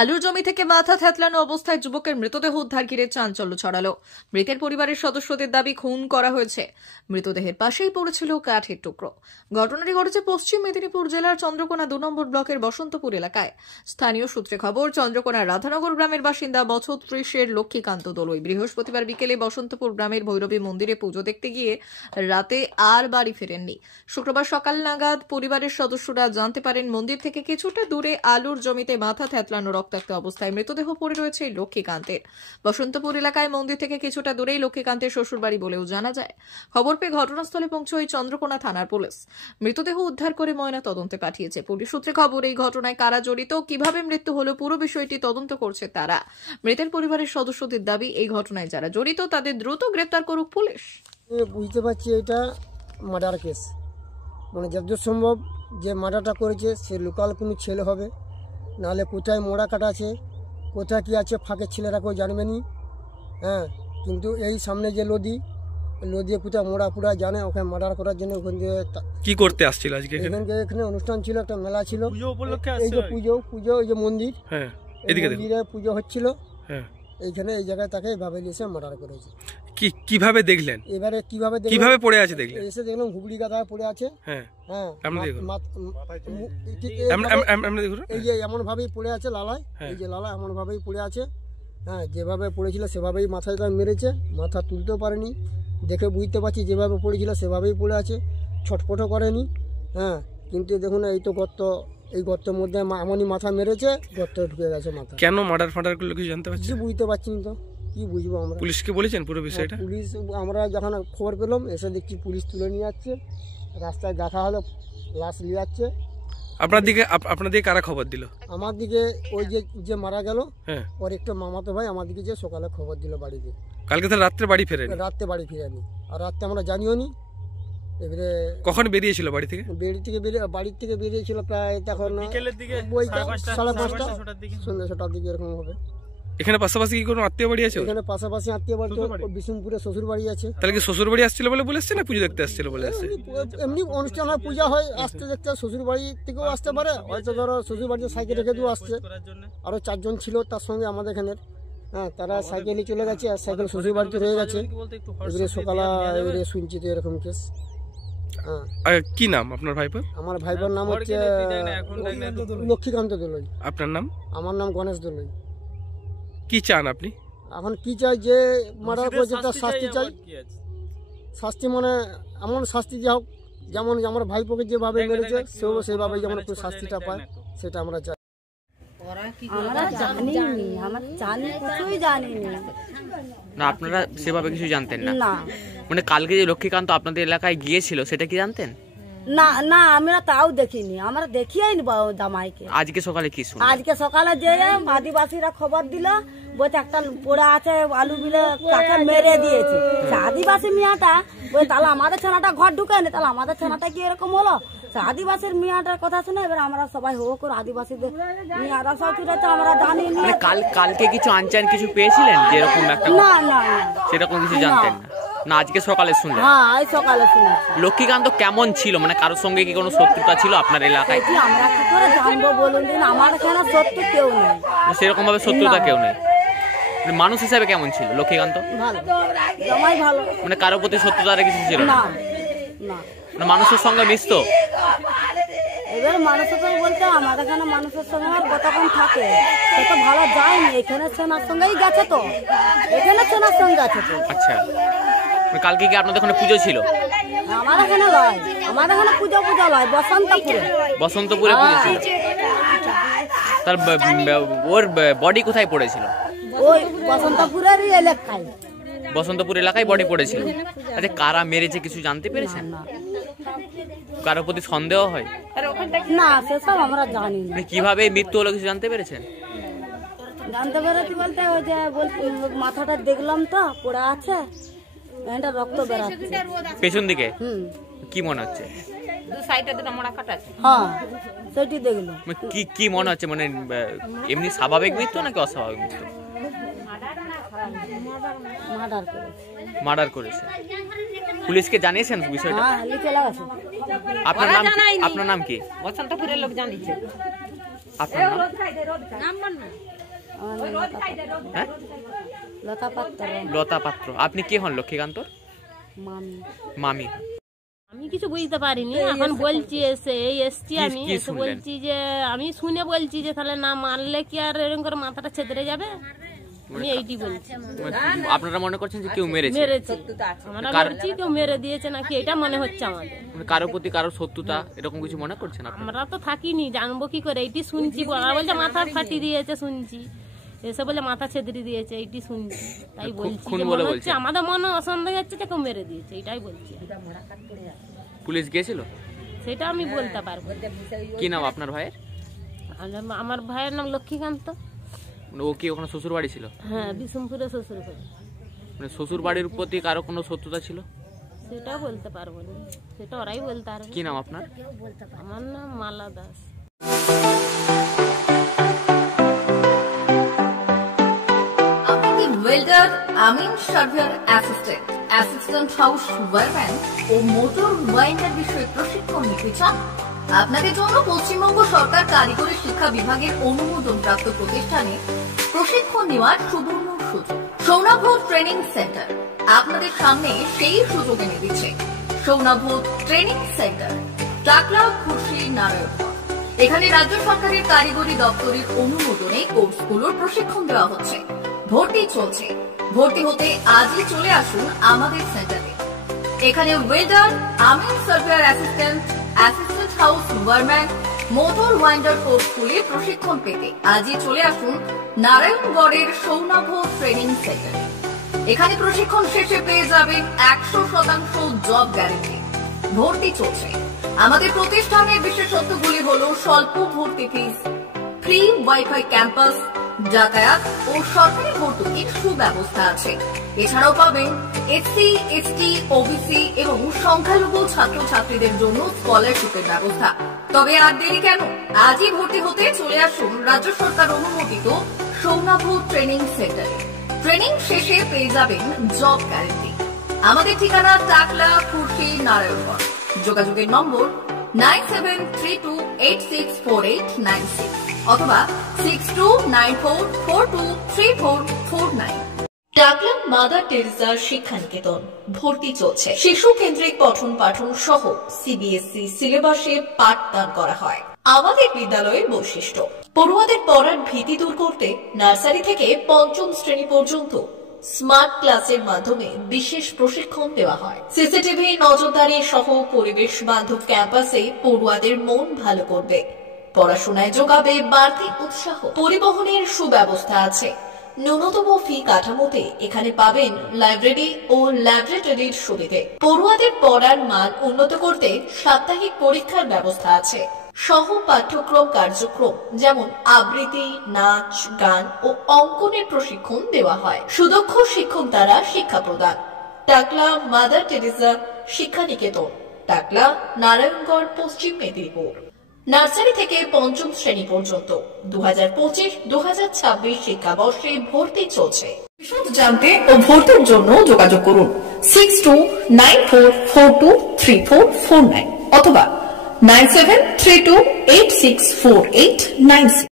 আলুর জমি থেকে মাথা থ্যাতলানো অবস্থায় যুবকের মৃতদেহ উদ্ধার ঘিরে চাঞ্চল্য ছড়ালো। মৃতের পরিবারের সদস্যদের দাবি খুন করা হয়েছে। মৃতদেহের পাশেই পড়েছিল কাঠের টুকরো। ঘটনাটি ঘটেছে পশ্চিম মেদিনীপুর জেলার চন্দ্রকোনা 2 নম্বর ব্লকের বসন্তপুর এলাকায়। স্থানীয় সূত্রে খবর, চন্দ্রকোনার রাধানগর গ্রামের বাসিন্দা বছর 30-এর লক্ষ্মীকান্ত দোলই বৃহস্পতিবার বিকেলে বসন্তপুর গ্রামের ভৈরবী মন্দিরে পুজো দেখতে গিয়ে রাতে আর বাড়ি ফেরেননি। শুক্রবার সকাল নাগাদ পরিবারের সদস্যরা জানতে পারেন মন্দির থেকে কিছুটা দূরে আলুর জমিতে মাথা থ্যাতলানো রক্তাক্ত অবস্থায় মৃতদেহ পড়ে রয়েছে লক্ষ্মীকান্তের। বসন্তপুর এলাকায় মন্দির থেকে কিছুটা দূরেই লক্ষ্মীকান্তের শ্বশুরবাড়ি বলেও জানা যায়। খবর পেয়ে ঘটনাস্থলে পৌঁছয় চন্দ্রকোনা থানার পুলিশ। মৃতদেহ উদ্ধার করে ময়না তদন্তে পাঠিয়েছে। পুলিশ সূত্রে খবর, এই ঘটনায় কারা জড়িত, কিভাবে মৃত্যু হলো, পুরো বিষয়টি তদন্ত করছে তারা। মৃতের পরিবারের সদস্যদের দাবি, এই ঘটনায় যারা জড়িত তাদের দ্রুত গ্রেপ্তার করুক পুলিশ। বুঝতে পারছি এটা মার্ডার কেস, মানে যতদূর সম্ভব যে মার্ডারটা করেছে সে লোকাল কোনো ছেলে হবে, নাহলে কোথায় মোড়া কাটা আছে, কোথায় কী আছে ফাঁকের ছেলেরা কেউ জানবে নি। হ্যাঁ, কিন্তু এই সামনে যে নদী কোথায় মোড়া পুরা জানে, ওখানে মার্ডার করার জন্য ওখান থেকে কি করতে আসছিল আজকে এখানে অনুষ্ঠান ছিল, একটা মেলা ছিল, এই যে পুজো এই যে মন্দির, হ্যাঁ মন্দিরে পুজো হচ্ছিল, হ্যাঁ এইখানে এই জায়গায় তাকে এভাবে এসে মার্ডার করেছে। কিভাবে দেখলেন? এবারে কিভাবে পড়ে আছে দেখলেন? এসে দেখলাম হুবড়ি গাদায় পড়ে আছে। হ্যাঁ হ্যাঁ, এই যে এমন ভাবেই পড়ে আছে লালায়, এই যে লালা এমন ভাবেই পড়ে আছে। হ্যাঁ, যেভাবে পড়েছিল সেভাবেই মাথায় তার মেরেছে, মাথা তুলতেও পারেনি, দেখে বুঝতে পারছি যেভাবে পড়েছিল সেভাবেই পড়ে আছে, ছটফটও করেনি। হ্যাঁ, কিন্তু দেখুন এই তো গর্ত, এই গর্তের মধ্যে এমনই মাথা মেরেছে, গর্তে ঢুকে গেছে মাথা। কেন মার্ডার করলো কিছু জানতে পারছি? বুঝতে পারছি না তো, কি বুঝবো আমরা। পুলিশকে বলেছেন পুরো বিষয়টা? পুলিশ আমরা যখন খবর পেলাম এসে দেখছি পুলিশ তুলে নিয়ে যাচ্ছে, রাস্তায় দেখা হলো লাশ নিয়ে যাচ্ছে। আপনাদের কারা খবর দিল? আমার দিকে ওই যে মারা গেল, হ্যাঁ ওর একটা মামাতো ভাই আমার দিকে যে সকালে খবর দিল বাড়িতে। কালকে তো রাত্রে বাড়ি ফেরেনি? রাত্রে বাড়ি ফিরেনি, আর রাত্রে আমরা জানিও নি। এবারে কখন বেরিয়েছিল বাড়ি থেকে? বাড়ির থেকে বেরিয়েছিল প্রায় তখন বিকেলের দিকে, 5:30 সন্ধ্যা 6টার দিকে এরকম হবে। এখানে পাশাপাশি কি কোনো আত্মীয় বাড়ি আছে? এখানে পাশাপাশি আত্মীয় বাড়ি, বিষ্ণুপুরে শ্বশুর বাড়ি আছে। তাহলে কি শ্বশুর বাড়ি আসছিল বলে বলেছে না পুজো দেখতে আসছিল বলে আসছে? এমনি অনুষ্ঠান হয়, পূজা হয়, আসতে দেখতে শ্বশুর বাড়ি থেকেও আসতে পারে, হয়তো ধরো শ্বশুর বাড়িতে সাইকেল রেখে দিয়েও আসছে। আরো 4 জন ছিল তার সঙ্গে আমাদের এখানের, হ্যাঁ তারা সাইকেলে চলে গেছে, আর সাইকেল শ্বশুর বাড়িতে রয়ে গেছে। এবারে সকালে এবারে শুনছি তো এরকম কেস। কি নাম আপনার ভাইপোর? আমার ভাইপোর নাম হচ্ছে লক্ষ্মীকান্ত দোলই। আপনার নাম? আমার নাম গণেশ দোলই। কি চান আপনি এখন? কি চাই, যে মার্ডার করেছে তার শাস্তি চাই। শাস্তি মানে এমন শাস্তি যা হোক, যেমন আমার ভাইপোকে যেভাবে মেরেছে সেও সেভাবে যেমন একটু শাস্তিটা পায়, সেটা আমরা চাই। আমরা জানিনি, আমরা কিছুই জানিনি না। আপনারা সেভাবে কিছু জানতেন না? না। মানে কালকে যে লক্ষ্মীকান্ত আপনাদের এলাকায় গিয়েছিল সেটা কি জানতেন? না না, আমরা তাও দেখিনি, আমরা দেখিই নি জামাইকে। আজকে সকালে কি শুনলেন? আজকে সকালে যে আদিবাসীরা খবর দিল, বলছে একটা পড়ে আছে আলু বিলে, কাকে মেরে দিয়েছে। আদিবাসী মিয়াটা বলে তাহলে আমাদের ছানাটা ঘর ঢুকে নি, তাহলে আমাদের ছানাটা কি এরকম হলো? আদিবাসীর মিয়াটার কথা শুনে এবার আমরা সবাই হো করে আদিবাসীদের মিয়ারা সব ছুটেছে, আমরা জানি না। কালকে কিছু আনচান কিছু পেয়েছিলেন যেরকম একটা? না না, সেরকম কিছু জানতেন না? না, আজকে সকালে শুনলেন? হ্যাঁ, আজ সকালে শুনেছি। লক্ষ্মীকান্ত কেমন ছিল, মানে কারোর সঙ্গে কি কোনো শত্রুতা ছিল আপনার এলাকায়? আমরা কি করে জানবো বলুন দিন, আমার এখানে শত্রু কেউ নেই, সেরকম ভাবে শত্রুতা কেউ নেই। মানুষ হিসাবে কেমন ছিল লক্ষ্মীকান্ত? ভালো, জামাই ভালো, মানে কারোর প্রতি শত্রুতা কিছু ছিল না? না, মানে মানুষের সঙ্গে মিশতো? এবার মানুষের সঙ্গে বলতে আমাদের এখানে মানুষের সঙ্গে কতক্ষণ থাকে সে তো ভালো যায়নি, এখানে সেনার সঙ্গেই গেছে, তো এখানে সেনার সঙ্গে গেছে তো। আচ্ছা, কালকে কি আপনাদের ওখানে পুজো ছিল? আমার এখানে লয়, আমাদের এখানে পুজো লয়, বসন্তপুরে পুজো ছিল। তার ওর বডি কোথায় পড়েছিল? ওই বসন্তপুরেরই এলাকায়। বসন্তপুর এলাকায় বডি পড়েছিল। আচ্ছা, কারা মেরেছে কিছু জানতে পেরেছেন? কারোর প্রতি সন্দেহ হয়? না, সেসব আমরা জানি না। কিভাবে মৃত্যু হলো কিছু জানতে পেরেছেন? জানতে পেরেছি বলতে ওই যে মাথাটা দেখলাম তো পড়ে আছে, এটা রক্ত বেরাচ্ছে পেছন দিকে। কি মনে হচ্ছে? হ্যাঁ, সেটি দেখলাম। কি মনে হচ্ছে, মানে এমনি স্বাভাবিক মৃত্যু নাকি অস্বাভাবিক মৃত্যু? মার্ডার করেছে। পুলিশকে জানিয়েছেন বিষয়টা? হ্যাঁ, লিখে লাগাছে। আপনার নাম কি? বসন্তপুরের লোক জানিয়েছে। আপনার নাম? হ্যাঁ? লতা পাত্র লতা পাত্র। আপনি কে হন লক্ষ্মীকান্তর? মামি মামি। আমি কিছু বুঝতে পারিনি, এখন বলছি এসছি আমি কি এসে শুনলেন? বলছি যে আমি শুনে বলছি যে তাহলে না মারলে কি আর এরকম করে মাথাটা ছেদরে যাবে, আমি এইটি বলছি। আপনারা মনে করছেন যে কেউ মেরেছে? মেরেছে আমরা বলছি কেউ মেরে দিয়েছে নাকি, এটা মনে হচ্ছে আমাদের। মানে কারোর প্রতি কারোর শত্রুতা এরকম কিছু মনে করছেন আপনারা? আমরা তো থাকিনি, জানবো কি করে, এইটি শুনছি। ওরা বলছে মাথা ফাটি দিয়েছে শুনছি, এসে বলে মাথা ছেদরে দিয়েছে, এইটি শুনছি। তাই বলছি খুন যে বলে মনে হচ্ছে বলছেন? আমাদের মনে সন্দেহ হচ্ছে যে কেউ মেরে দিয়েছে, এটাই বলছি। পুলিশ গিয়েছিল? সেটা আমি বলতে পারবো না। কি নাম আপনার ভাইয়ের? আমার ভাইয়ের নাম লক্ষ্মীকান্ত। মানে ও কি ওখানে শ্বশুর বাড়ি ছিল? হ্যাঁ, বিষ্ণুপুরে শ্বশুর বাড়ি। মানে শ্বশুর বাড়ির প্রতি কারো কোনো শত্রুতা ছিল? সেটা বলতে পারবো না, সেটা ওরাই বলতে পারবে। কি নাম আপনার? আমার নাম মালা দাস। আপনি কি ওয়েল্ডার, আমিন surveyor assistant, assistant house wireman ও মোটর ওয়াইন্ডার বিষয়ে প্রশিক্ষণ নিতে চান? আপনাদের জন্য পশ্চিমবঙ্গ সরকার কারিগরি শিক্ষা বিভাগের অনুমোদনপ্রাপ্ত প্রতিষ্ঠানে প্রশিক্ষণ নেওয়ার সুবর্ণ সুযোগ। সৌনাভ ট্রেনিং সেন্টার আপনাদের সামনে সেই সুযোগ এনে দিচ্ছে। সৌনাভ ট্রেনিং সেন্টার, টাকলা, খুশি, নারায়ণগঞ্জ। এখানে রাজ্য সরকারের কারিগরি দপ্তরের অনুমোদনে কোর্সগুলোর প্রশিক্ষণ দেওয়া হচ্ছে। ভর্তি চলছে। ভর্তি হতে আজই চলে আসুন আমাদের সেন্টারে। এখানে ওয়েল্ডার, আমিন surveyor assistant, assistant house wireman, motor winder কোর্সগুলি প্রশিক্ষণ পেতে আজই চলে আসুন নারায়ণগড়ের সৌনাভ ট্রেনিং সেন্টারে। এখানে প্রশিক্ষণ শেষে পেয়ে যাবেন 100% জব গ্যারান্টি। ভর্তি চলছে। আমাদের প্রতিষ্ঠানের বিশেষত্বগুলি হলো স্বল্প ভর্তি ফিস, ফ্রি ওয়াইফাই ক্যাম্পাস, যাতায়াত ও সরকারি ভর্তুকির সুব্যবস্থা আছে। এছাড়াও পাবেন এসসি, এসটি, ওবিসি এবং সংখ্যালঘু ছাত্রছাত্রীদের জন্য স্কলারশিপের ব্যবস্থা। তবে আর দেরি কেন, আজই ভর্তি হতে চলে আসুন রাজ্য সরকার অনুমোদিত সৌনাভ ট্রেনিং সেন্টারে। ট্রেনিং শেষে পেয়ে যাবেন জব গ্যারান্টি। আমাদের ঠিকানা টাকলা, খুরশি, নারায়ণগঞ্জ। যোগাযোগের নম্বর 9732864896 অথবা 6294423449। টাকলা মাদার টেরেসা শিক্ষানিকেতন, ভর্তি চলছে। শিশু কেন্দ্রিক পঠন পাঠন সহ সিবিএসই সিলেবাসে পাঠদান করা হয়। আমাদের বিদ্যালয়ের বৈশিষ্ট্য: পড়ুয়াদের পড়ার ভীতি দূর করতে নার্সারি থেকে পঞ্চম শ্রেণী পর্যন্ত স্মার্ট ক্লাসের মাধ্যমে বিশেষ প্রশিক্ষণ দেওয়া হয়। সিসিটিভি নজরদারি সহ পরিবেশ বান্ধব ক্যাম্পাসে পড়ুয়াদের মন ভালো করবে, পড়াশোনায় যোগাবে বাড়তি উৎসাহ। পরিবহনের সুব্যবস্থা আছে। ন্যূনতম ফি কাঠামোতে এখানে পাবেন লাইব্রেরি ও ল্যাবরেটরির সুবিধে। পড়ুয়াদের পড়ার মান উন্নত করতে সাপ্তাহিক পরীক্ষার ব্যবস্থা আছে। সহ পাঠ্যক্রম কার্যক্রম যেমন আবৃত্তি, নাচ, গান ও অঙ্কনের প্রশিক্ষণ দেওয়া হয়। সুদক্ষ শিক্ষক দ্বারা শিক্ষা প্রদান। টাকলা মাদার টেরেসা শিক্ষানিকেতন, টাকলা, নারায়ণগড়, পশ্চিম মেদিনীপুর। নার্সারি থেকে পঞ্চম শ্রেণী পর্যন্ত 2025-2026 শিক্ষাবর্ষে ভর্তি চলছে। বিশদ জানতে ও ভর্তির জন্য যোগাযোগ করুন 6294423449 অথবা 9732864896।